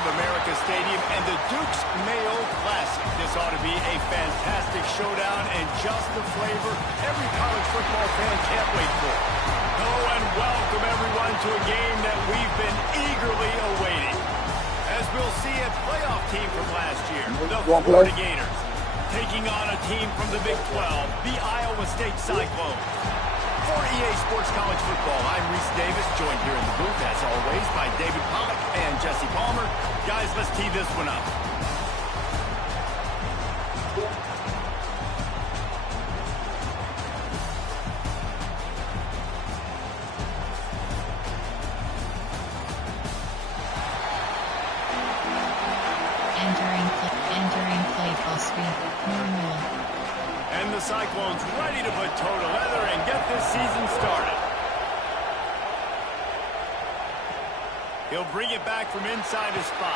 of America Stadium and the Duke's Mayo Classic. This ought to be a fantastic showdown and just the flavor every college football fan can't wait for. Hello and welcome everyone to a game that we've been eagerly awaiting. As we'll see a playoff team from last year, the Florida Gators, taking on a team from the Big 12, the Iowa State Cyclones. For EA Sports College Football, I'm Reese Davis, joined here in the booth, as always, by David Pollack and Jesse Palmer. Guys, let's tee this one up. Entering play full speed, normal. And the Cyclones ready to put toe to leather and get this season started. He'll bring it back from inside his 5.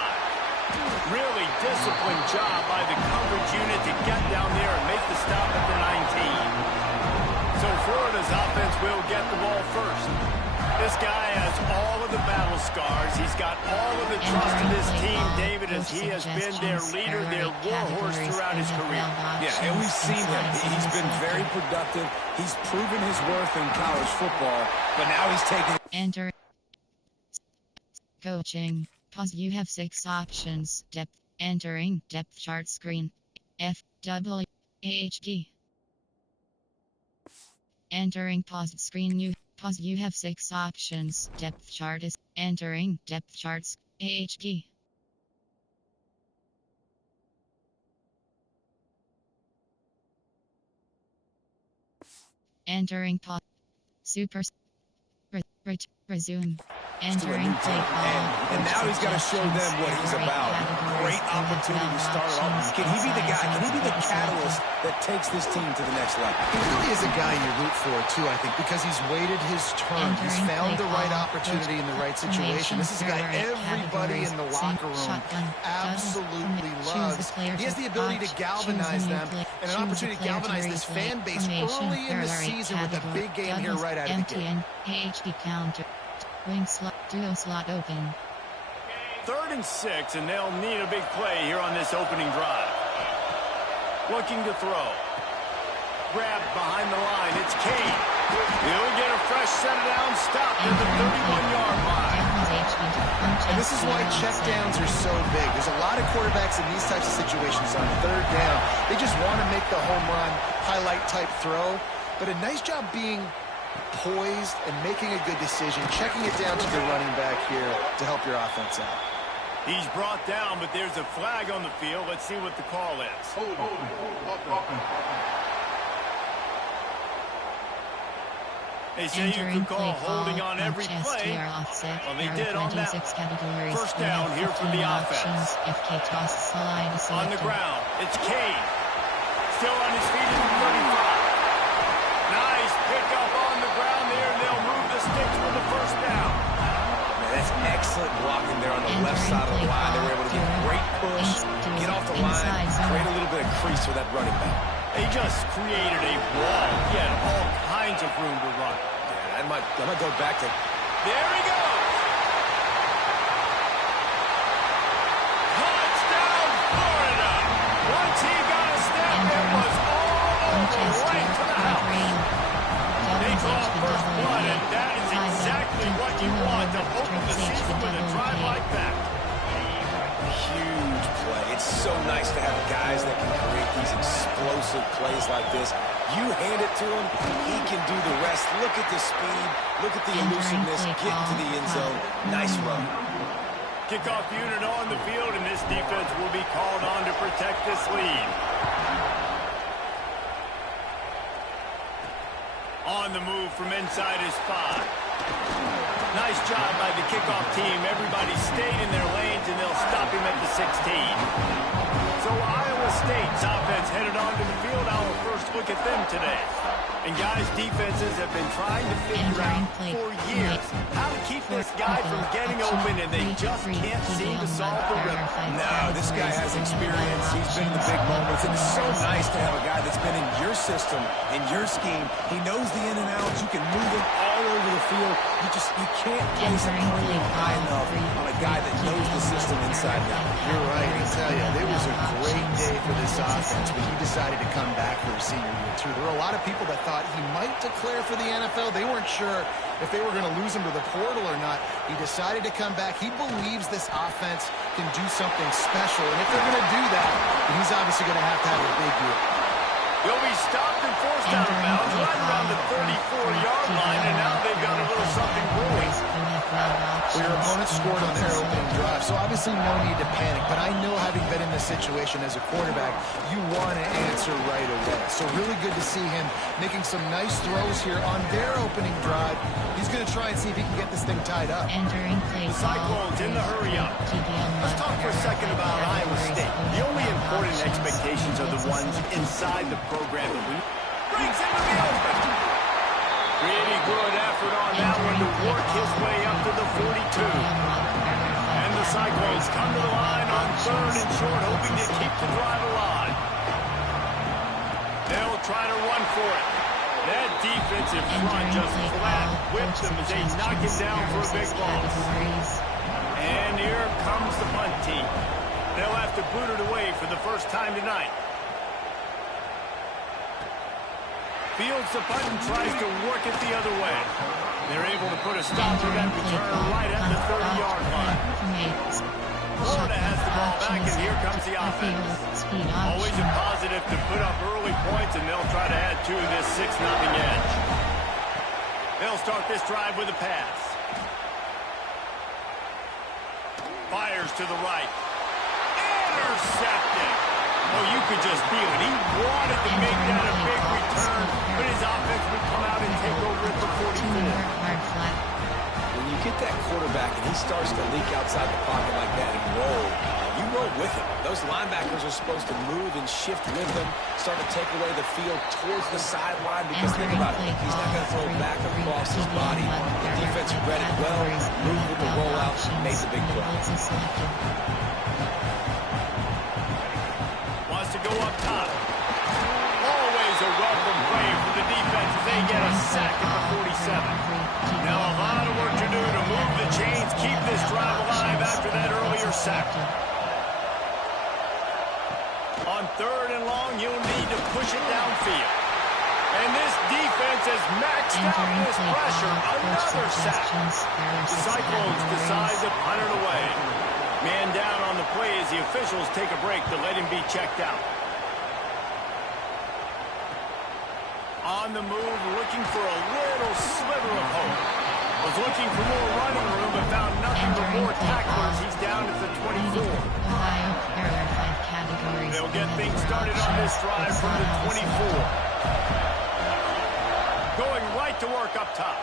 Really disciplined job by the coverage unit to get down there and make the stop at the 19. So Florida's offense will get the ball first. This guy has all of the battle scars. He's got all of the trust in his team, David, as he has been their leader, their warhorse throughout his career. Yeah, and we've seen him. He's been very productive. He's proven his worth in college football, but now he's taking... Enter. Coaching. Pause. You have 6 options. Depth. Entering. Depth chart screen. FWHD. Entering paused screen. Pause. You have 6 options. Depth chart is entering. Depth charts. HD. Entering pause. Super. Resume. Entering play call. And now he's got to show them what he's about. Great opportunity to start off. Can he be the guy? Can he be the catalyst that takes this team to the next level? He really is a guy you root for, too, I think, because he's waited his turn. He's found the right opportunity in the right situation. This is a guy everybody in the locker room absolutely loves. He has the ability to galvanize them and an opportunity to galvanize this fan base early in the season with a big game here right out of the gate. HD counter. Wing slot, duo slot open. 3rd and 6, and they'll need a big play here on this opening drive. Looking to throw. Grabbed behind the line. It's Kane. He'll get a fresh set down, stopped at the 31-yard line. And this is why checkdowns are so big. There's a lot of quarterbacks in these types of situations on 3rd down. They just want to make the home run, highlight-type throw. But a nice job being poised and making a good decision, checking it down to the running back here to help your offense out. He's brought down, but there's a flag on the field. Let's see what the call is. They say you can call holding on every play. Well, they did on that. 1st down here from the offense. On the ground, it's Kane. Still on his feet at the 35. Nice pickup on the ground there, and they'll move the sticks for the 1st down. Man, that's excellent blocking there on the left side of the line. They were able to get great push, get off the line, create a little bit of crease for that running back. They just created a wall. He had all kinds of room to run. Yeah, I might go back to... There he goes! Touchdown, Florida! Once he got a step, it was all over right to the house. They draw first blood, and that is exactly what you want to open the season with a drive like that. Huge play. It's so nice to have guys that can create these explosive plays like this. You hand it to him, he can do the rest. Look at the speed, look at the elusiveness, get into the end zone. Nice run. Kickoff unit on the field, and this defense will be called on to protect this lead. On the move from inside his 5. Nice job by the kickoff team. Everybody stayed in their lanes, and they'll stop him at the 16. So Iowa State's offense headed onto the field. Our first look at them today. And guys, defenses have been trying to figure out for years how to keep this guy from getting open, and they just can't seem to solve the riddle. No, this guy has experience. He's been in the big moments. And it's so nice to have a guy that's been in your system, in your scheme. He knows the in and outs. You can move him all over over the field. You can't place a premium high enough on a guy that knows the system inside and out. You're right. I tell you, it was a great day for this offense when he decided to come back for his senior year, too. There were a lot of people that thought he might declare for the NFL. They weren't sure if they were going to lose him to the portal or not. He decided to come back. He believes this offense can do something special, and if they're going to do that, he's obviously going to have a big year. He'll be stopped and forced out of bounds right around the 34-yard line, and now they've got a little something brewing. Well, your opponent scored on their opening drive, so obviously no need to panic. But I know, having been in this situation as a quarterback, you want to answer right away. So really good to see him making some nice throws here on their opening drive. He's going to try and see if he can get this thing tied up. The Cyclones in the hurry-up. Let's talk for a second about Iowa State. The only important expectations are the ones inside the program that we brings into the open. Pretty good effort on that one to work his way up to the 42. And the Cyclones come to the line on 3rd and short, hoping to keep the drive alive. They'll try to run for it. That defensive front just flat whipped them as they knock him down for a big loss. And here comes the punt team. They'll have to boot it away for the first time tonight. Fields the punt and tries to work it the other way. They're able to put a stop to that return right at the 30-yard line. Florida has the ball back, and here comes the offense. Always a positive to put up early points, and they'll try to add to this 6-0 edge. They'll start this drive with a pass. Fires to the right. Intercepted. Oh, you could just feel it. He wanted to make that a big return, but his offense would come out and take over at the 44. When you get that quarterback and he starts to leak outside the pocket like that and roll, you roll with him. Those linebackers are supposed to move and shift with them, start to take away the field towards the sideline, because think about it, he's not going to throw back across his body. The defense read it well, moved with the rollout, made the big play. Wants to go up top. Always a welcome play for the defense as they get a sack at the 47. Now a lot of work to do to move the chains, keep this drive alive after that earlier sack. On 3rd and long, you'll need to push it downfield. And this defense has maxed out this pressure. Another sack. The Cyclones decide to punt it away. Man down on the play as the officials take a break to let him be checked out. On the move, looking for a little sliver of hope. Was looking for more running room, but found nothing but more tacklers. He's down at the 24. They'll get things started on this drive from the 24. Going right to work up top.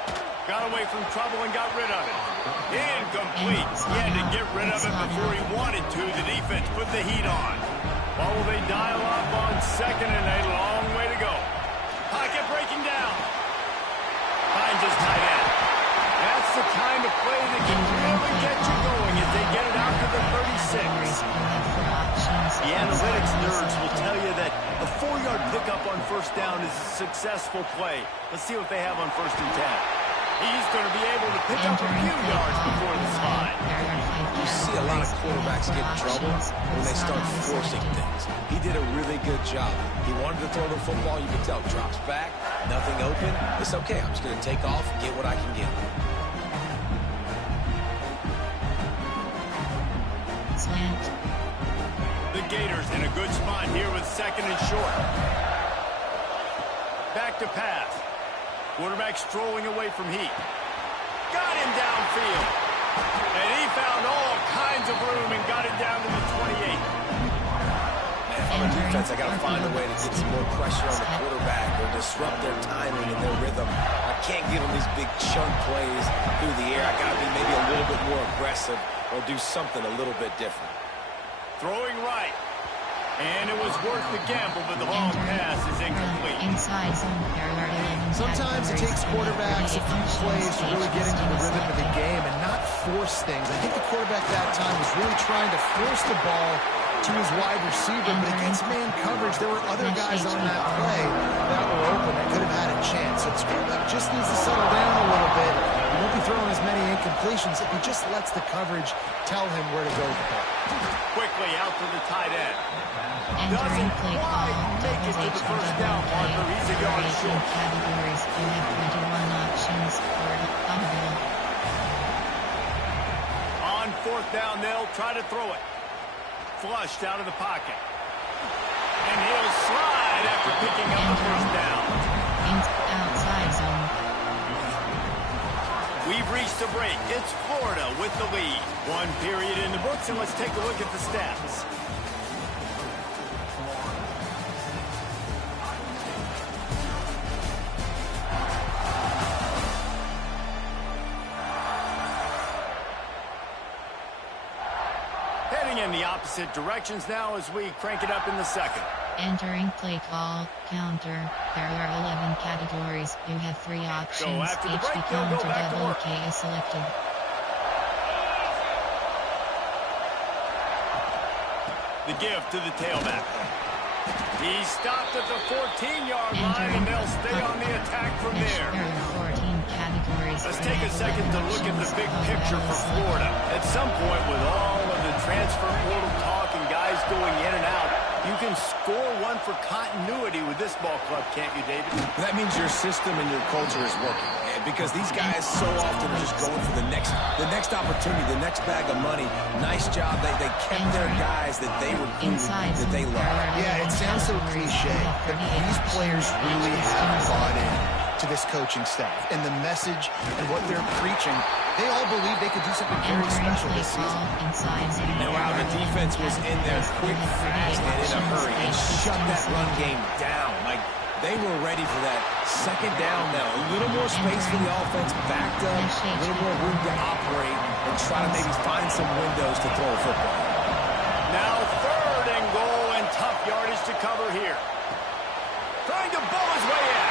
Got away from trouble and got rid of it. Incomplete. He had to get rid of it before he wanted to. The defense put the heat on. While they dial up on 2nd and a long way to go. Pocket breaking down. Finds his tight end. That's the kind of play that can really get you going as they get it out to the 36. The analytics nerds will tell you that a 4-yard pickup on 1st down is a successful play. Let's see what they have on 1st and 10. He's going to be able to pick up a few yards before the slide. You see a lot of quarterbacks get in trouble when they start forcing things. He did a really good job. He wanted to throw the football. You can tell. Drops back. Nothing open. It's okay. I'm just going to take off, get what I can get. Slant. The Gators in a good spot here with 2nd and short. Back to pass. Quarterback strolling away from heat. Got him downfield. And he found all kinds of room and got it down to the 28. Man, on the defense, I got to find a way to get some more pressure on the quarterback or disrupt their timing and their rhythm. I can't give them these big chunk plays through the air. I got to be maybe a little bit more aggressive or do something a little bit different. Throwing right. And it was worth the gamble, but the long pass is incomplete. Sometimes it takes quarterbacks a few plays to really get into the rhythm of the game and not force things. I think the quarterback that time was really trying to force the ball to his wide receiver, but against man coverage, there were other guys on that play that were open that could have had a chance. So this quarterback just needs to settle down a little bit. He won't be throwing as many incompletions if he just lets the coverage tell him where to go with the ball. Quickly out to the tight end. Entering play call, Make it to the first down, Parker. He's a yard short. Categories, you have 21 options for audible. On fourth down, they'll try to throw it. Flushed out of the pocket. And he'll slide after picking up the first down. Outside zone. We've reached the break. It's Florida with the lead. One period in the books, and let's take a look at the stats. Heading in the opposite directions now as we crank it up in the second. Entering play call, counter. There are 11 categories. You have 3 options. after the break, HD they'll go counter back to double work. K is selected. The give to the tailback. He stopped at the 14-yard line, and they'll stay on the attack from there. There are 14 categories. Let's take a second to look at the big picture for Florida. At some point, with all of the transfer portal talk and guys going in and out, you can score one for continuity with this ball club, can't you, David? That means your system and your culture is working. Because these guys so often are just going for the next opportunity, the next bag of money. Nice job. They kept their guys that they recruited, that they love. Yeah, it sounds so cliche, but these players really have bought in to this coaching staff and the message and what they're preaching. They all believe they could do something very special this season. Now, wow, the defense was in there quick, fast, and in a hurry and shut that run game down. Like, they were ready for that second down now. A little more space for the offense, backed up, a little more room to operate and try to maybe find some windows to throw a football. Now third and goal and tough yardage to cover here. Trying to bow his way in.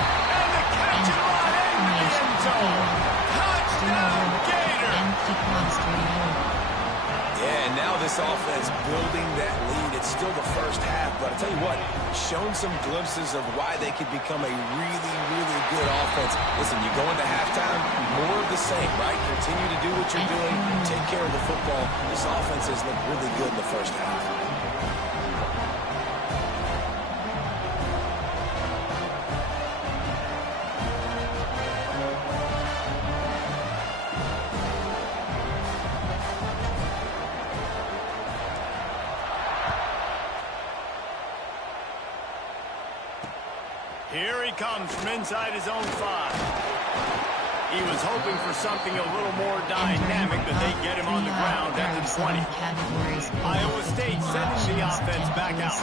And the catch and run into the end zone. Touchdown, Gator! Yeah, and now this offense building that lead. It's still the first half, but I'll tell you what, shown some glimpses of why they could become a really, really good offense. Listen, you go into halftime, more of the same, right? Continue to do what you're doing, take care of the football. This offense has looked really good in the first half. Here he comes from inside his own 5. He was hoping for something a little more dynamic, but they get him on the ground at the 20. Iowa State sending the offense back out.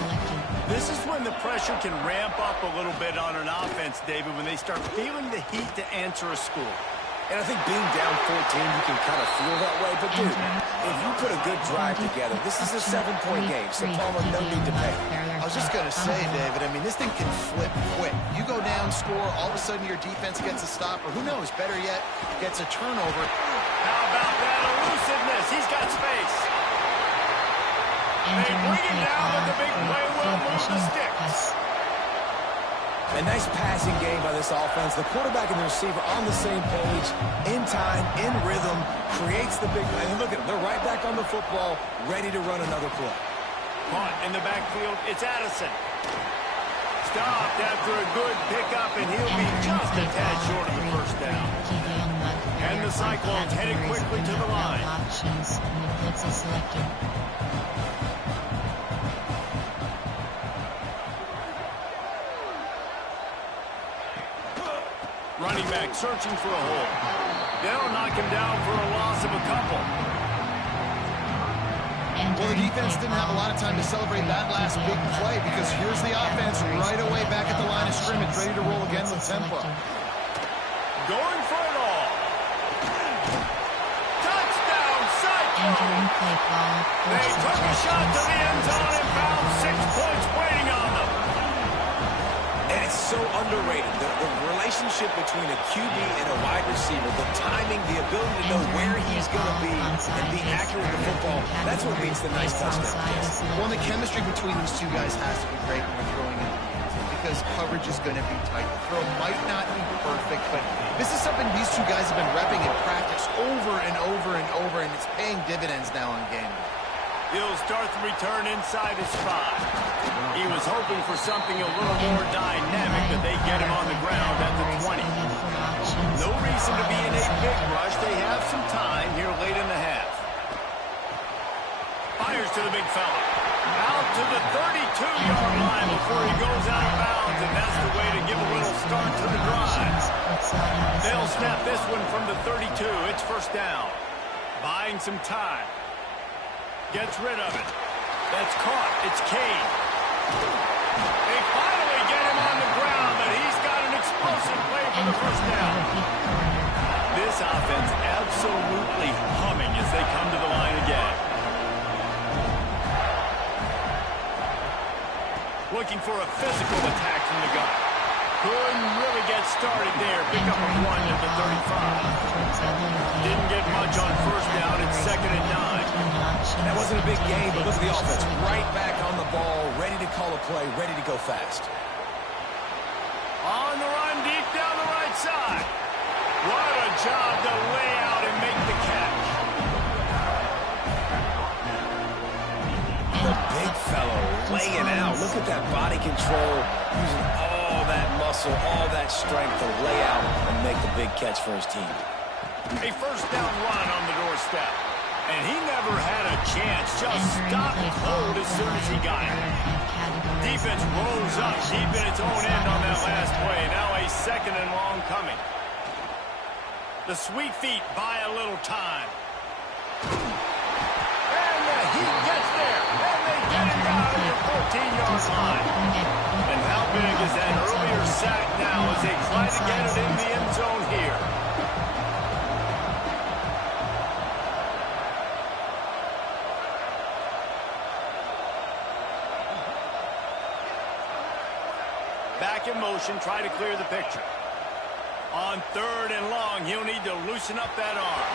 This is when the pressure can ramp up a little bit on an offense, David, when they start feeling the heat to answer a score. And I think being down 14, you can kind of feel that way. But, dude, if you put a good drive together, this is a 7-point game, so Palmer, no need to pay. I was just going to say, David, I mean, this thing can flip quick. You go down, score, all of a sudden your defense gets a stop, or who knows, better yet, gets a turnover. How about that elusiveness? He's got space. They bring him down, but the big play will move the sticks. A nice passing game by this offense. The quarterback and the receiver on the same page, in time, in rhythm, creates the big play. And look at them. They're right back on the football, ready to run another play. Caught in the backfield. It's Addison. Stopped after a good pickup, and he'll be just a tad short of the first down. And the Cyclones headed quickly to the line. Running back searching for a hole. They'll knock him down for a loss of a couple. Well, the defense didn't have a lot of time to celebrate that last big play because here's the offense right away back at the line of scrimmage, ready to roll again with tempo. Going for it all. Touchdown, Cyclones! They took a shot to the end zone and found 6 points waiting on them. And It's so underrated. The relationship between a QB and a wide receiver, the timing, the ability to know where he's going to be and be accurate with the football, that's what leads to nice touchdowns. Well, the chemistry between these two guys has to be great when we're throwing in because coverage is going to be tight. The throw might not be perfect, but this is something these two guys have been repping in practice over and over and over, and it's paying dividends now in game. He'll start the return inside his 5. He was hoping for something a little more dynamic, but they get him on the ground at the 20. No reason to be in a big rush. They have some time here late in the half. Fires to the big fella. Out to the 32-yard line before he goes out of bounds, and that's the way to give a little start to the drive. They'll snap this one from the 32. It's first down. Buying some time. Gets rid of it. That's caught. It's Kane. They finally get him on the ground, but he's got an explosive play for the first down. This offense absolutely humming as they come to the line again. Looking for a physical attack from the gun. Couldn't really get started there. Pick up a 1 at the 35. Didn't get much on first down. It's 2nd and 9. That wasn't a big game, but look at the offense. Right back on the ball, ready to call a play, ready to go fast. On the run, deep down the right side. What a job to lay out and make the catch. The big fellow laying out. Look at that body control, using all that muscle, all that strength to lay out and make the big catch for his team. A first down run on the doorstep. And he never had a chance. Just stopped cold as soon as he got it. Defense rolls up deep in its own end on that last play. Now a 2nd and long coming. The sweet feet buy a little time. And the heat gets there. And they get him down to the 14-yard line. And how big is that earlier sack now as they try to get it in the end zone here? Back in motion, try to clear the picture. On 3rd and long, he'll need to loosen up that arm.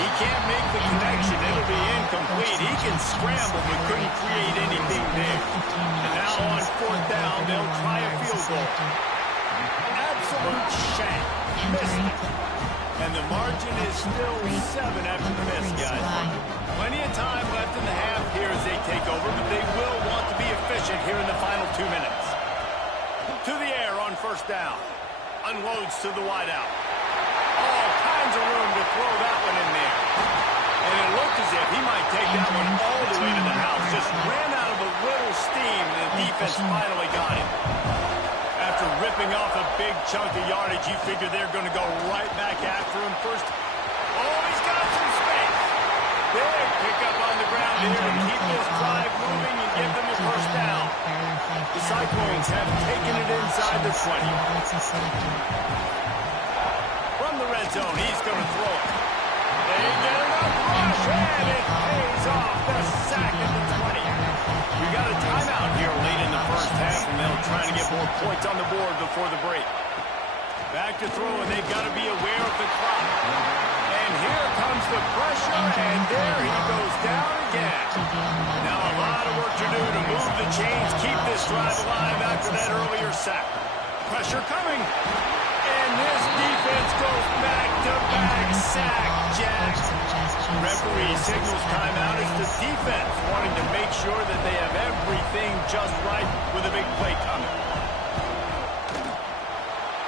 He can't make the connection. It'll be incomplete. He can scramble, but couldn't create anything there. And now on 4th down, they'll try a field goal. Absolute shank. Missed it. And the margin is still 7 after the miss, guys. Plenty of time left in the half here as they take over, but they will want to be efficient here in the final 2 minutes. To the air on first down. Unloads to the wideout. All kinds of room to throw that one in there. And it looked as if he might take that one all the way to the house. Just ran out of a little steam, and the defense finally got him. After ripping off a big chunk of yardage, you figure they're going to go right back after him first. Oh, he's got some space. Big pickup on the ground here to keep this drive moving and give them a first down. The Cyclones have taken it inside the 20. From the red zone, he's going to throw it. They get enough rush, and it pays off the sack at the 20. We got a timeout here late in the first half, and they'll try to get more points on the board before the break. Back to throw, and they've got to be aware of the clock. And here comes the pressure, and there he goes down again. Now a lot of work to do to move the chains, keep this drive alive after that earlier sack. Pressure coming. And this defense goes back-to-back sack jacks. Referee signals timeout as the defense wanting to make sure that they have everything just right with a big play coming.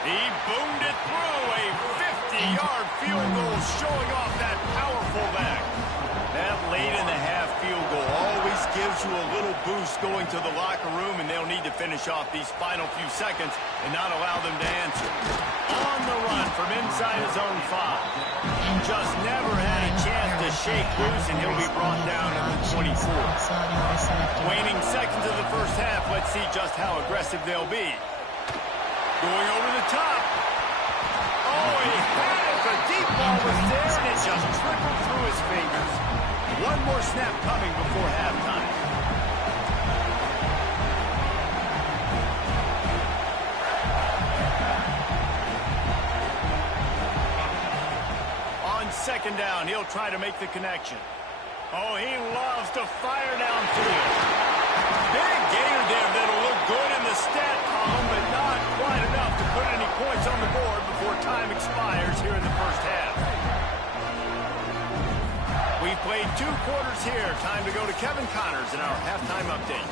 He boomed it through a 50-yard field goal, showing off that powerful leg. That late in the half field goal always gives you a little boost going to the locker room, and they'll need to finish off these final few seconds and not allow them to answer. On the run from inside his own 5. Just never had a chance to shake loose, and he'll be brought down at the 24. Waning seconds of the first half, let's see just how aggressive they'll be. Going over the top. Oh, he had it. The deep ball was there, and it just trickled through his fingers. One more snap coming before halftime. second down. He'll try to make the connection. Oh, he loves to fire downfield. Big gainer there that'll look good in the stat column, but not quite enough to put any points on the board before time expires here in the first half. We've played 2 quarters here. Time to go to Kevin Connors in our halftime update.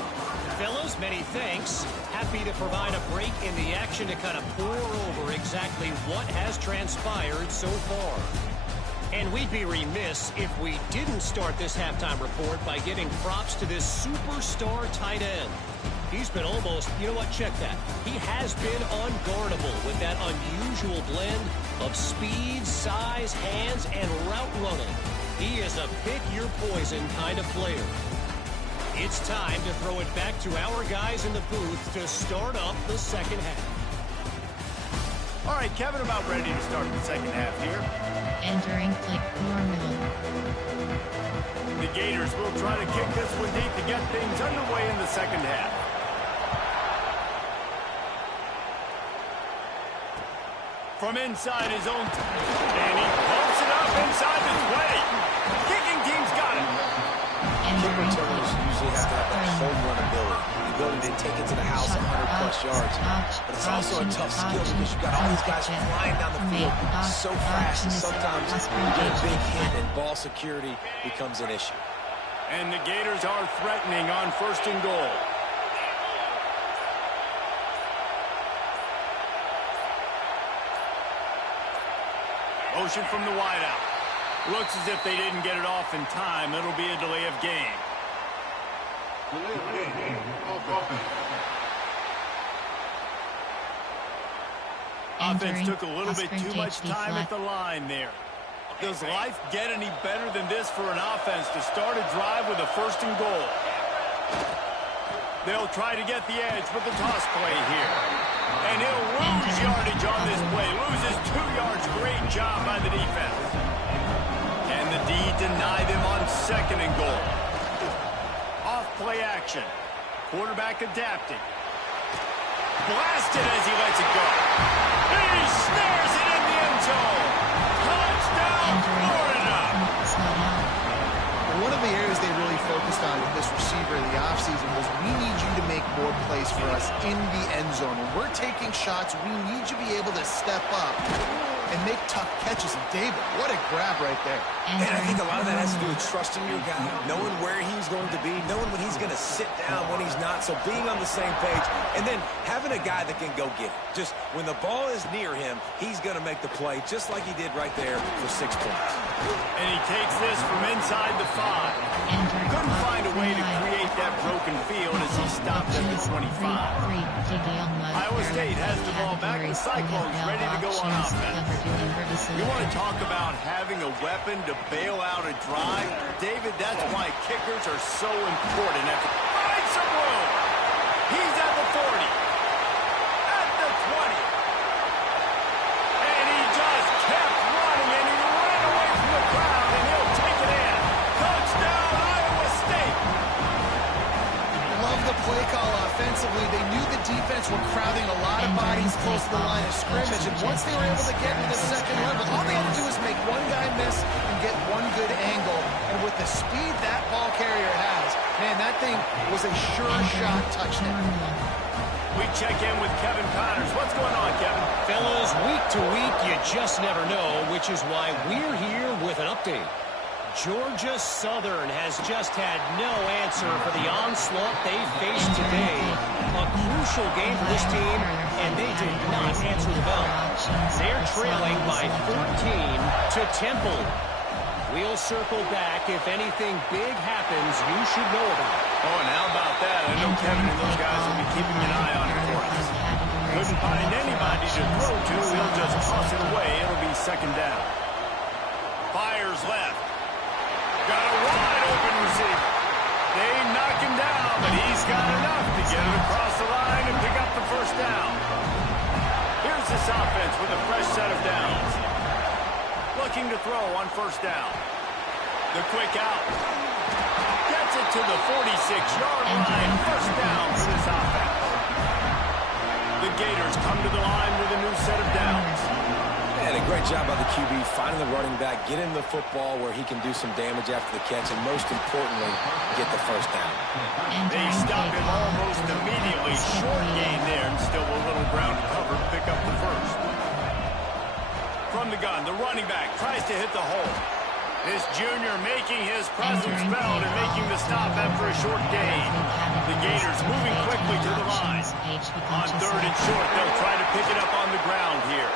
Fellas, many thanks. Happy to provide a break in the action to kind of pour over exactly what has transpired so far. And we'd be remiss if we didn't start this halftime report by giving props to this superstar tight end. He's been almost, you know what, check that. He has been unguardable with that unusual blend of speed, size, hands, and route running. He is a pick-your-poison kind of player. It's time to throw it back to our guys in the booth to start up the second half. All right, Kevin, about ready to start the second half here. Entering click formula. The Gators will try to kick this one deep to get things underway in the second half. From inside his own and he pumps it up inside the 20. Kicking team's got it. Kick returners usually have to have that home run ability. The ability to take it to the house 100+ yards. But it's also a tough skill because you've got all these guys flying down the field so fast, and sometimes you get a big hit and ball security becomes an issue. And the Gators are threatening on 1st and goal. Motion from the wideout. Looks as if they didn't get it off in time. It'll be a delay of game. Offense took a little bit too much time at the line there. Does life get any better than this for an offense to start a drive with a 1st and goal? They'll try to get the edge with the toss play here. And he'll lose yardage on this play. Loses 2 yards. Great job by the defense. And the D deny them on 2nd and goal. Off play action. Quarterback adapting. Blasted as he lets it go. He snares it in the end zone. Touchdown, Florida. One of the areas they really focused on with this receiver in the offseason was we need you to make more plays for us in the end zone. When we're taking shots, we need you to be able to step up and make tough catches. And David, what a grab right there. And I think a lot of that has to do with trusting your guy, knowing where he's going to be, knowing when he's going to sit down, when he's not. So being on the same page, and then having a guy that can go get it. Just when the ball is near him, he's going to make the play, just like he did right there for 6 points. And he takes this from inside the 5. Couldn't find a way to create that broken field as he stopped at the 25. Iowa State has the ball back. The Cyclones ready to go on offense. You want to talk about having a weapon to bail out a drive? David, that's why kickers are so important. Find some room. He's at the 40. At the 20. And he just kept running, and he ran away from the crowd, and he'll take it in. Touchdown, Iowa State. Love the play call offensively. They knew the defense were crowding a lot of bodies close to the line of scrimmage, and once they were able to get to the 2nd level, all they had to do was make one guy miss and get one good angle. And with the speed that ball carrier has, man, that thing was a sure shot touchdown. We check in with Kevin Connors. What's going on, Kevin? Fellas, week to week, you just never know, which is why we're here with an update. Georgia Southern has just had no answer for the onslaught they faced today. A crucial game for this team, and they did not answer the bell. They're trailing by 14 to Temple. We'll circle back. If anything big happens, you should know about it. Oh, and how about that? I know Kevin and those guys will be keeping an eye on it for us. Couldn't find anybody to throw to. He'll just toss it away. It'll be 2nd down. Fires left. Got a wide open receiver. They knock him down, but he's got enough to get it across the line and pick up the 1st down. Here's this offense with a fresh set of downs. Looking to throw on 1st down. The quick out. Gets it to the 46-yard line. 1st down for this offense. The Gators come to the line with a new set of downs. Yeah, And a great job by the QB finding the running back, getting the football where he can do some damage after the catch, and most importantly, get the first down. They stop him almost immediately. Short gain there, and still a little ground to cover to pick up the first. From the gun, the running back tries to hit the hole. This junior making his presence felt and making the stop after a short gain. The Gators moving quickly to the line. On third and short, they'll try to pick it up on the ground here.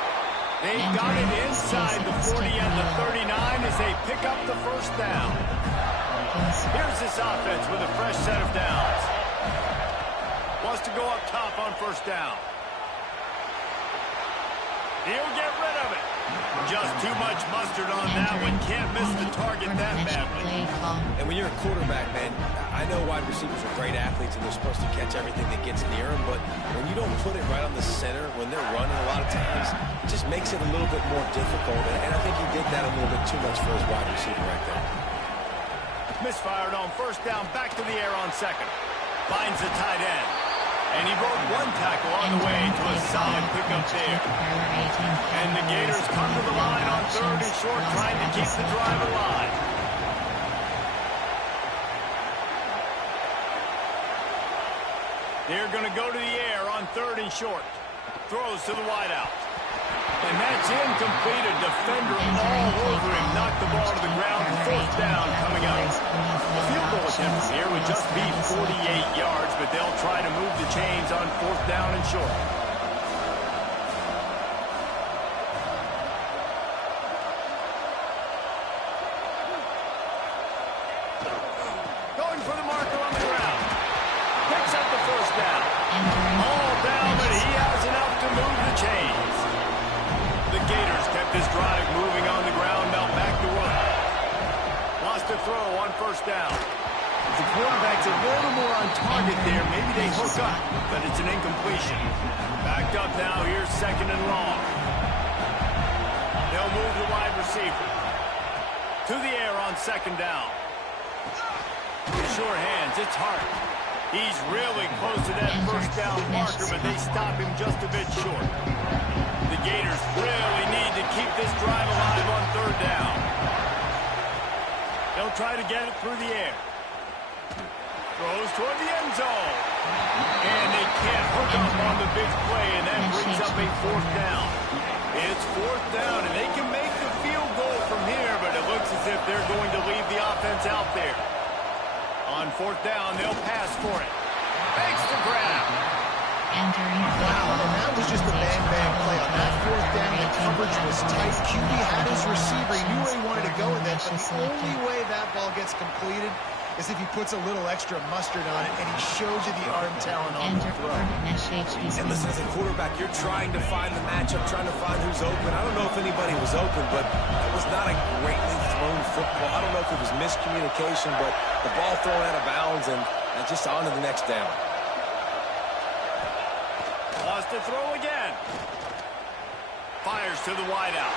They got it inside the 40 and the 39 as they pick up the first down. Here's this offense with a fresh set of downs. Wants to go up top on first down. He'll get rid of it. Just too much mustard on that one. Can't miss the target that badly. And when you're a quarterback, man, I know wide receivers are great athletes and they're supposed to catch everything that gets near them, but when you don't put it right on the center, when they're running a lot of times, it just makes it a little bit more difficult. And I think he did that a little bit too much for his wide receiver right there. Misfired on first down, back to the air on second. Finds the tight end. And he broke one tackle on the way to a solid pickup there. And the Gators come to the line on third and short, trying to keep the drive alive. They're going to go to the air on third and short. Throws to the wideout. And that's incomplete. A defender all over him. Knocked the ball to the ground. Fourth down coming up. The field goal attempt here would just be 48 yards, but they'll try to move the chains on fourth down and short. Going for the marker on the ground. Picks up the first down. All down, but he has enough to move the chains. The Gators kept this drive moving on the ground. Now back to work. Lost a throw on first down. If the quarterback's a little more on target there, maybe they hook up, but it's an incompletion. Backed up now. Here's second and long. They'll move the wide receiver. To the air on second down. Sure hands. It's Hart. He's really close to that first down marker, but they stop him just a bit short. The Gators really need to keep this drive alive on third down. They'll try to get it through the air. Throws toward the end zone. And they can't hook up on the big play, and that brings up a fourth down. It's fourth down, and they can make the field goal from here, but it looks as if they're going to leave the offense out there. On fourth down, they'll pass for it. Makes the grab. Wow, and that was just a bang-bang play. On that fourth down, the coverage was tight. QB had his receiver. He knew where he wanted to go with it, but the only way that ball gets completed is if he puts a little extra mustard on it, and he shows you the arm talent on the throw. And listen, as a quarterback, you're trying to find the matchup, trying to find who's open. I don't know if anybody was open, but that was not a greatly thrown football. I don't know if it was miscommunication, but the ball thrown out of bounds and just on to the next down. Lost to throw again. Fires to the wideout.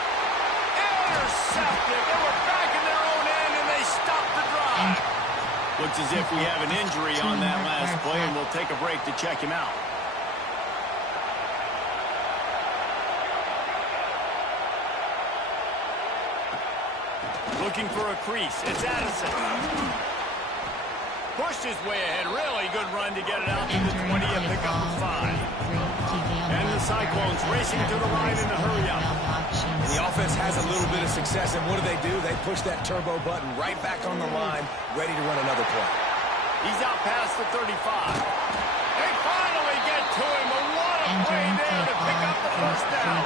Intercepted. They were back in their own end, and they stopped the drive. Looks as if we have an injury on that last play, and we'll take a break to check him out. Looking for a crease. It's Addison. Pushed his way ahead. Really good run to get it out to the 20 and pick up the 5. And the Cyclones racing to the line in a hurry-up. And the offense has a little bit of success, and what do? They push that turbo button right back on the line, ready to run another play. He's out past the 35. They finally get to him, but what a play there to pick up the first down.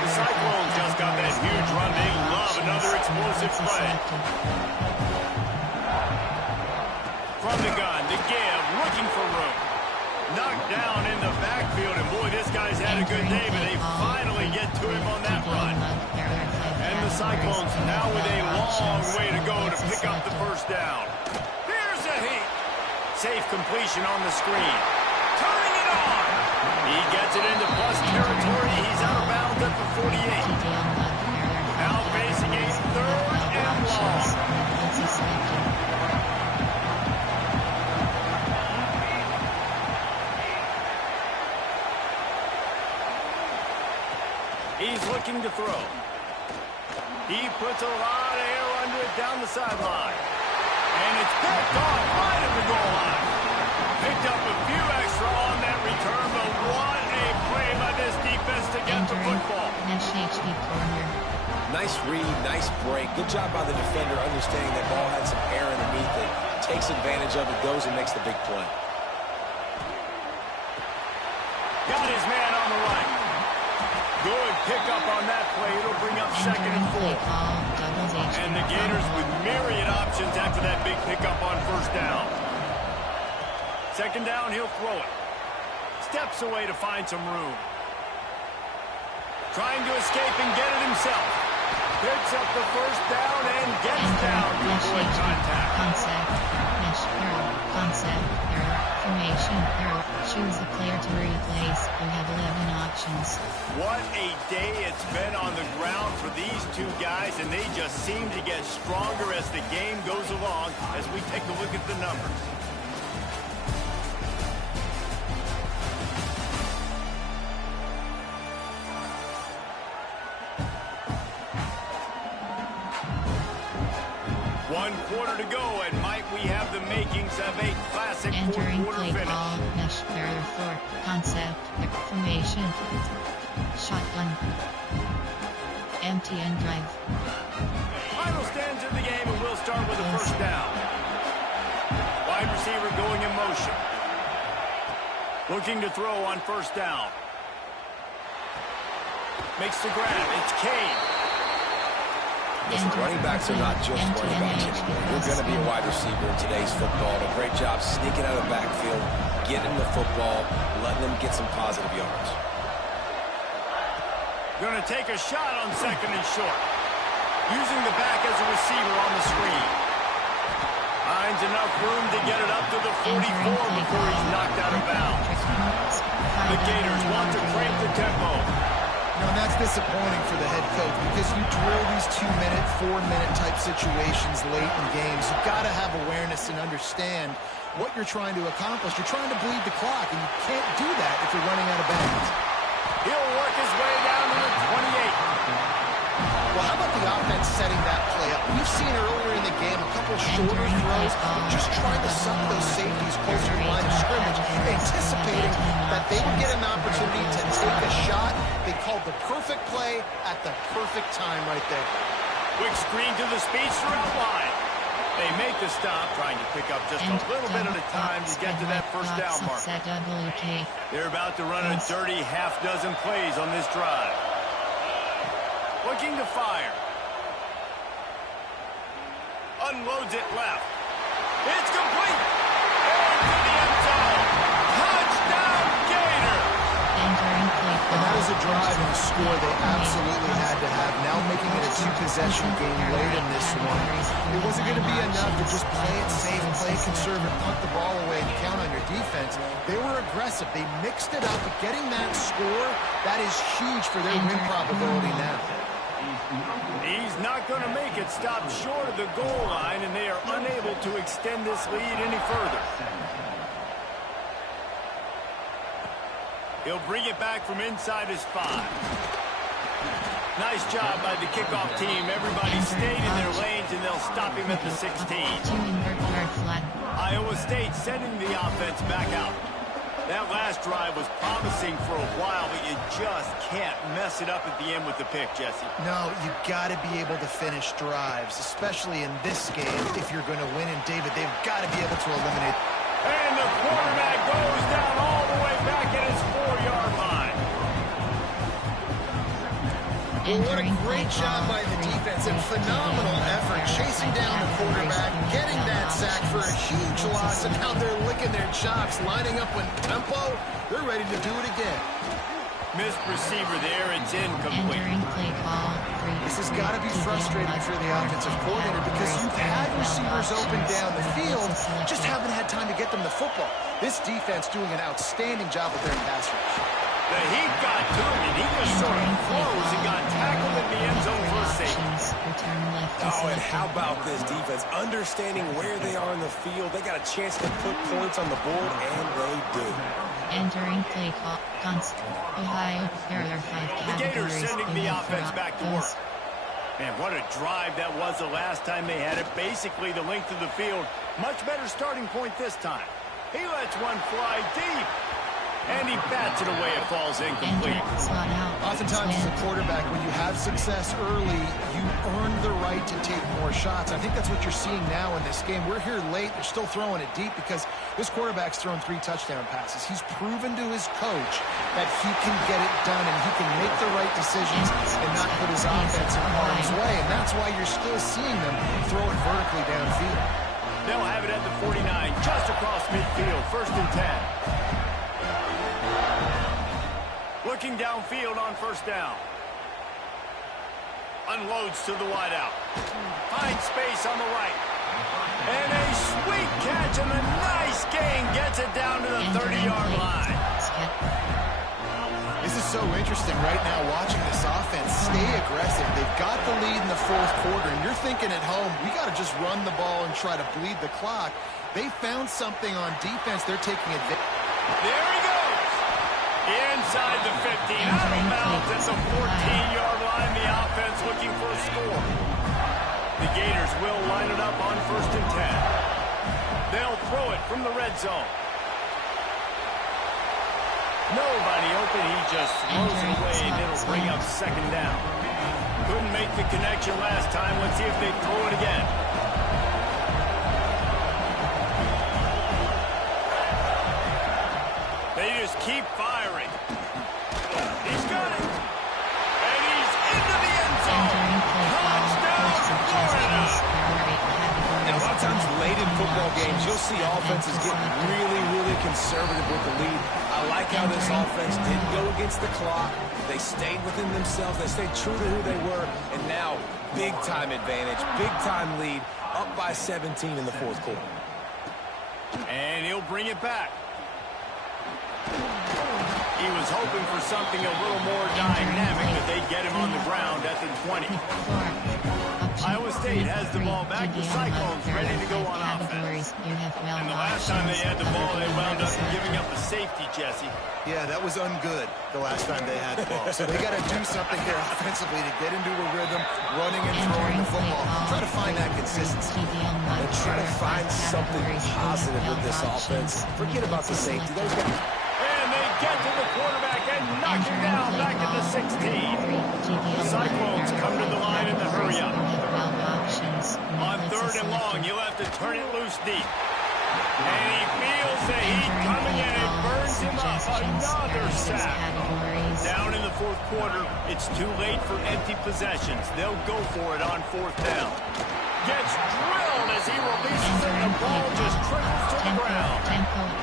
The Cyclones just got that huge run. They love another explosive play. From the gun, to give, looking for room. Knocked down in the backfield, and boy, this guy's had a good day, but they finally get to him on that run. And the Cyclones now with a long way to go to pick up the first down. Here's a heat. Safe completion on the screen. Turning it on. He gets it into plus territory. He's out of bounds at the 48. Now facing a third and long. He's looking looking to throw. He puts a lot of air under it down the sideline. And it's picked off right at the goal line. Picked up a few extra on that return, but what a play by this defense to get the football. Nice read, nice break. Good job by the defender understanding that ball had some air underneath it. Takes advantage of it, goes and makes the big play. Got his man on the right. Good pickup on that play. It'll bring up 2nd and 4. And the Gators with myriad options after that big pickup on 1st down. 2nd down, he'll throw it. Steps away to find some room. Trying to escape and get it himself. Picks up the 1st down and gets down to avoid contact. Formation, error. Choose a player to replace. You have 11 options. What a day it's been on the ground for these two guys, and they just seem to get stronger as the game goes along as we take a look at the numbers. One quarter to go, and might we have the makings of a classic fourth-quarter finish. Ball, mesh, barrier, floor, concept, formation, shotgun, empty and drive. Final stands in the game, and we'll start with the 1st down. Wide receiver going in motion. Looking to throw on 1st down. Makes the grab. It's Kane. Listen, running backs are not just running backs anymore. You're going to be a wide receiver in today's football. A great job sneaking out of the backfield, getting them the football, letting them get some positive yards. Going to take a shot on 2nd and short. Using the back as a receiver on the screen. Finds enough room to get it up to the 44 before he's knocked out of bounds. The Gators want to crank the tempo. No, and that's disappointing for the head coach because you drill these 2-minute, 4-minute type situations late in games. You've got to have awareness and understand what you're trying to accomplish. You're trying to bleed the clock, and you can't do that if you're running out of bounds. He'll work his way down to the 28. Well, how about the offense setting that play up? We've seen earlier in the game a couple shorter throws, just trying to suck those safeties closer to the line of scrimmage, anticipating that they would get an opportunity to take a shot. They called the perfect play at the perfect time right there. Quick screen to the speedster outline. They make the stop, trying to pick up just a little bit at a time to get to that 1st down mark. They're about to run a dirty half-dozen plays on this drive. Looking to fire. Unloads it left. It's complete. Into the end zone. Touchdown, Gator. And that is a drive and a score they absolutely had to have. Now making it a 2-possession game late in this one. It wasn't going to be enough to just play it safe, play conservative, punt the ball away, and count on your defense. They were aggressive. They mixed it up. But getting that score, that is huge for their win probability now. He's not going to make it. Stopped short of the goal line, and they are unable to extend this lead any further. He'll bring it back from inside his 5. Nice job by the kickoff team. Everybody stayed in their lanes, and they'll stop him at the 16. Iowa State sending the offense back out. That last drive was promising for a while, but you just can't mess it up at the end with the pick, Jesse. No, you've got to be able to finish drives, especially in this game if you're going to win. And, David, they've got to be able to eliminate. And the quarterback goes down all the way back at his 4-yard line. Well, what a great job by the defense and phenomenal effort chasing down the quarterback, getting that sack for a huge loss, and now they're licking their chops, lining up with tempo. They're ready to do it again. Missed receiver there. It's incomplete. This has got to be frustrating for the offensive coordinator because you've had receivers open down the field, just haven't had time to get them the football. This defense doing an outstanding job with their pass rush. The heat got to him, and he just sort of froze and got tackled in the end zone for a safety. Oh, and how about this defense? Understanding where they are in the field, they got a chance to put points on the board, and they do. Entering play call, Ohio, there are 5 categories. The Gators sending the offense back to work. Man, what a drive that was the last time they had it. Basically the length of the field. Much better starting point this time. He lets one fly deep. And he bats it away. It falls incomplete. Oftentimes as a quarterback, when you have success early, you earn the right to take more shots. I think that's what you're seeing now in this game. We're here late. They're still throwing it deep because this quarterback's thrown 3 touchdown passes. He's proven to his coach that he can get it done and he can make the right decisions and not put his offense in harm's way. And that's why you're still seeing them throw it vertically downfield. They'll have it at the 49, just across midfield, 1st and 10. Looking downfield on 1st down. Unloads to the wideout. Finds space on the right. And a sweet catch and a nice gain gets it down to the 30-yard line. This is so interesting right now watching this offense stay aggressive. They've got the lead in the 4th quarter, and you're thinking at home, we got to just run the ball and try to bleed the clock. They found something on defense. They're taking advantage. There he goes. Inside the 15, out of bounds at the 14-yard line. The offense looking for a score. The Gators will line it up on 1st and 10. They'll throw it from the red zone. Nobody open. He just throws it away, and it'll bring up 2nd down. Couldn't make the connection last time. Let's see if they throw it again. They just keep firing. He's got it. And he's into the end zone. Touchdown, Florida. And a lot of times late in football games, you'll see offenses get really conservative with the lead. I like how this offense didn't go against the clock. They stayed within themselves. They stayed true to who they were. And now, big-time advantage, big-time lead, up by 17 in the 4th quarter. And he'll bring it back. He was hoping for something a little more dynamic, but they get him on the ground at the 20. Iowa State has the ball back. The Cyclones ready to go on offense. And the last time they had the ball, they wound up giving up a safety, Jesse. Yeah, that was ungood the last time they had the ball. So they got to do something here offensively to get into a rhythm, running and throwing the football. Try to find that consistency. And try to find something positive with this offense. Forget about the safety. Those guys. And they get to the quarterback and knock him down back at the 16. The Cyclones come to the line in the hurry up. On 3rd and long, you'll have to turn it loose deep. And he feels the heat coming in and burns him up. Another sack. Down in the 4th quarter, it's too late for empty possessions. They'll go for it on 4th down. Gets drilled as he releases it. The ball just trickles to the ground.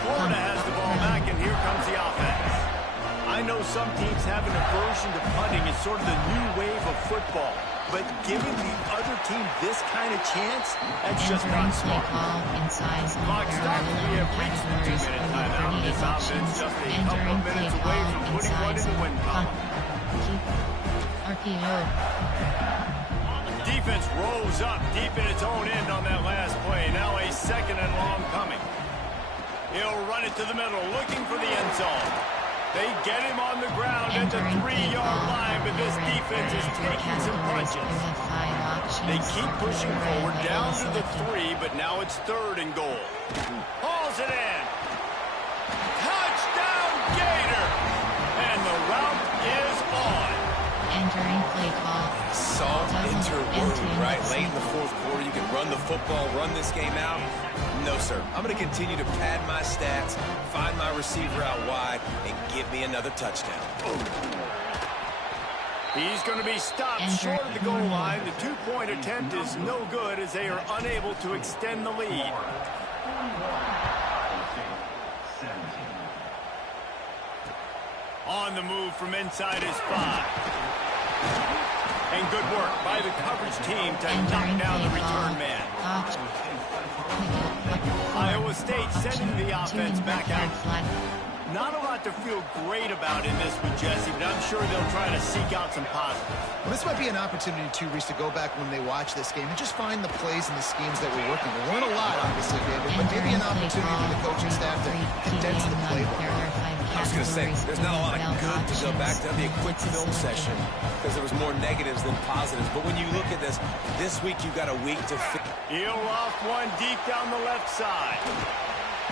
Florida has the ball back, and here comes the offense. I know some teams have an aversion to punting. It's sort of the new wave of football. But giving the other team this kind of chance, that's just not smart. Clock stops. We have reached the 2-minute timeout. This offense just a couple of minutes away from putting one in the win column. RPO. Defense rolls up deep in its own end on that last play. Now a 2nd and long coming. He'll run it to the middle, looking for the end zone. They get him on the ground at the 3-yard line, but this defense is taking some punches. They keep pushing forward down to the 3, but now it's 3rd and goal. Hauls it in. Touchdown, Gator! And the route is on. Entering play call. Salt into wound, right? Late in the 4th quarter, you can run the football, run this game out. No, sir. I'm going to continue to pad my stats, find my receiver out wide, and give me another touchdown. He's going to be stopped short of the goal line. The 2-point attempt is no good as they are unable to extend the lead. On the move from inside his 5. And good work by the coverage team to knock down the return man. Iowa State sending the offense back out. Not a lot to feel great about in this one, Jesse, but I'm sure they'll try to seek out some positives. Well, this might be an opportunity, too, Reese, to go back when they watch this game and just find the plays and the schemes that were working. There weren't a lot, obviously, David, but maybe an opportunity for the coaching staff to condense the playbook. I was going to say, there's not a lot of good to go back to. That'd be a quick film session because there was more negatives than positives. But when you look at this week you've got a week to fix. He'll off one deep down the left side.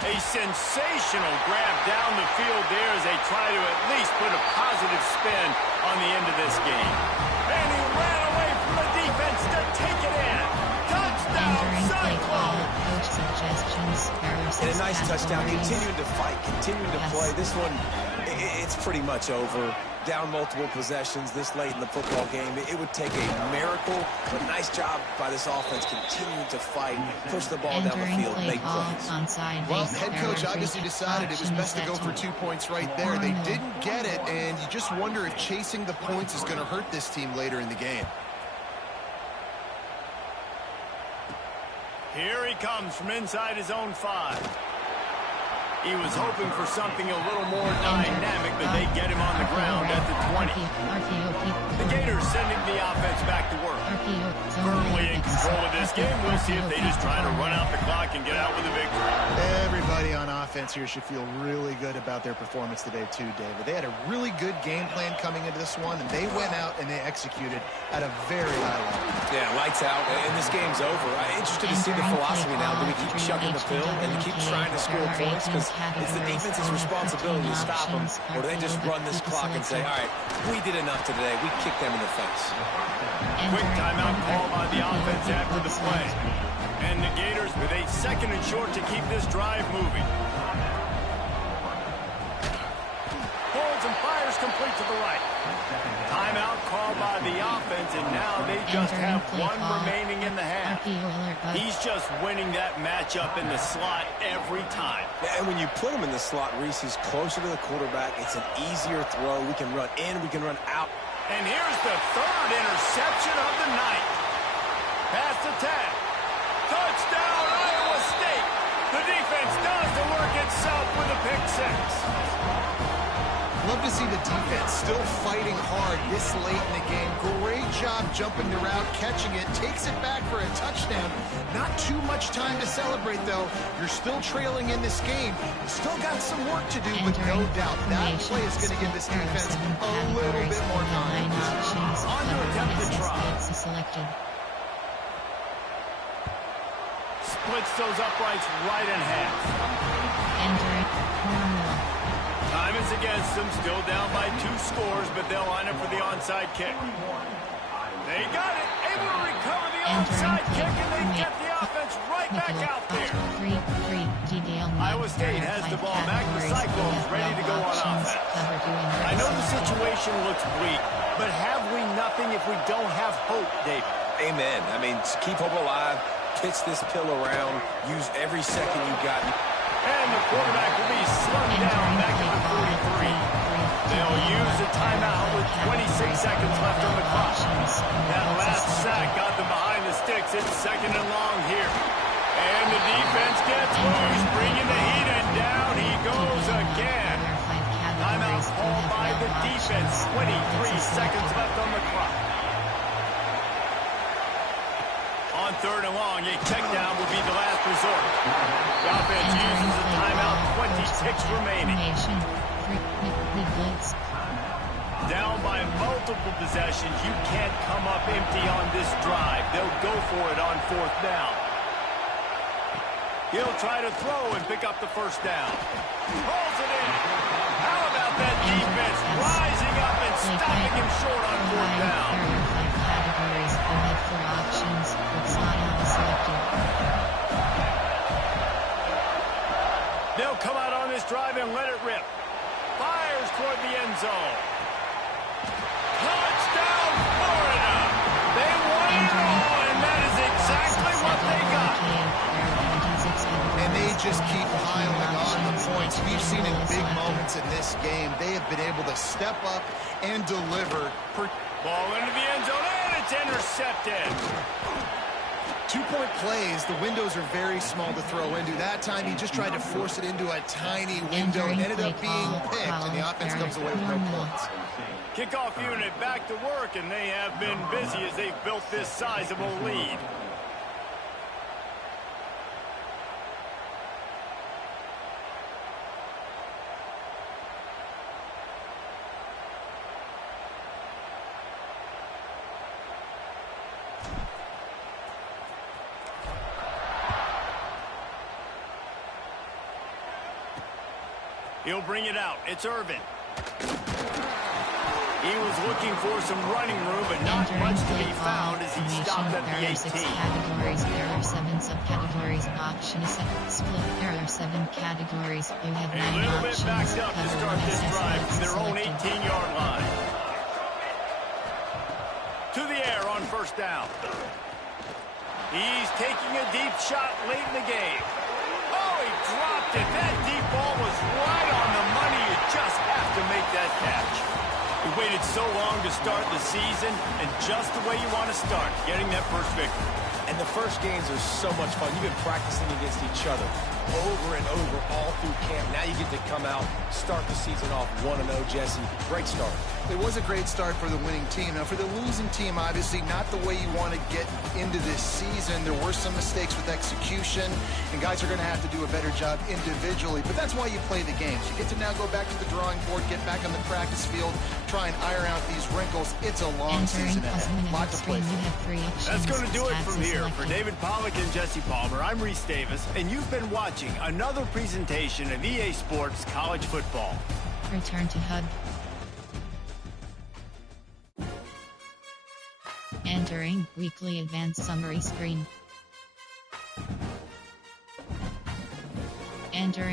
A sensational grab down the field there as they try to at least put a positive spin on the end of this game. And he ran away from the defense to take it in. Touchdown, Cyclone! Coach suggestions. And a nice touchdown, continuing to fight, continuing to play. This one, it's pretty much over. Down multiple possessions this late in the football game. It would take a miracle, but nice job by this offense continuing to fight, push the ball down the field, make plays. Well, head coach obviously decided it was best to go for 2 points right there. They didn't get it, and you just wonder if chasing the points is going to hurt this team later in the game. Here he comes from inside his own 5. He was hoping for something a little more dynamic, but they get him on the ground at the 20. The Gators sending the offense back to work. Firmly in control of this game. We'll see if they just try to run out the clock and get out with a victory. Everybody on offense here should feel really good about their performance today too, David. They had a really good game plan coming into this one, and they went out and they executed at a very high level. Yeah, lights out, and this game's over. I'm interested to see the philosophy now. Do we keep chucking the pill and keep trying to score points? Because it's the defense's responsibility to stop them, or do they just run this clock and say, all right, we did enough today. We kicked them in the face. Quick timeout call by the offense after the play. And the Gators with a 2nd and short to keep this drive moving. Holds and fires complete to the right. Timeout called by the offense, and now they just have one remaining in the half. He's just winning that matchup in the slot every time. And when you put him in the slot, Reese, he's closer to the quarterback. It's an easier throw. We can run in, we can run out. And here's the 3rd interception of the night. Pass attack. Touchdown, Iowa State. The defense does the work itself with a pick 6. Love to see the defense still fighting hard this late in the game. Great job jumping the route, catching it, takes it back for a touchdown. Not too much time to celebrate, though. You're still trailing in this game. Still got some work to do, but no doubt that play is going to give this defense a little bit more time. On to attempt the try. Splits those uprights right in half. Time is against them, still down by 2 scores, but they'll line up for the onside kick. They got it, able to recover the onside kick, and they get the offense right back out there. Iowa State has the ball back. The Cyclones ready to go on offense. I know the situation looks bleak, but have we nothing if we don't have hope, David? Amen. I mean, keep hope alive, pitch this pill around, use every second you got. And the quarterback will be slung down back at the 43. They'll use a timeout with 26 seconds left on the clock. That last sack got them behind the sticks. It's 2nd and long here. And the defense gets loose, bringing the heat, and down he goes again. Timeout called by the defense. 23 seconds left on the clock. On 3rd and long, a check down will be the last resort. The offense uses a timeout, 20 ticks remaining. Down by multiple possessions, you can't come up empty on this drive. They'll go for it on 4th down. He'll try to throw and pick up the 1st down. Pulls it in. How about that defense rising up and stopping him short on 4th down? They'll come out on this drive and let it rip. Fires toward the end zone. Touchdown, Florida! They won it all, and that is exactly what they got. And they just keep piling on the points. We've seen in big moments in this game, they have been able to step up and deliver. Ball into the end zone, and it's intercepted. 2-point plays, the windows are very small to throw into. That time, he just tried to force it into a tiny window and ended up being picked, and the offense comes away with no points. Kickoff unit back to work, and they have been busy as they've built this sizable lead. He'll bring it out. It's Irvin. He was looking for some running room, but not much to be found as he stopped at the 18. There are 6 categories. There are 7 subcategories. Option is split. There are 7 categories. You have 9 a little options. bit backed up to start this drive from their own 18-yard line. To the air on first down. He's taking a deep shot late in the game. Oh, he dropped it. That deep ball was right on the money. You just have to make that catch. He waited so long to start the season, and just the way you want to start, getting that first victory. And the first games are so much fun. You've been practicing against each other over and over all through camp. Now you get to come out, start the season off 1-0, Jesse. Great start. It was a great start for the winning team. Now, for the losing team, obviously not the way you want to get into this season. There were some mistakes with execution, and guys are going to have to do a better job individually. But that's why you play the games. You get to now go back to the drawing board, get back on the practice field, try and iron out these wrinkles. It's a long season ahead. Lot to play for. That's going to do it from here. For David Pollack and Jesse Palmer, I'm Reese Davis, and you've been watching another presentation of EA Sports College Football. Return to HUD. Entering weekly advanced summary screen. Entering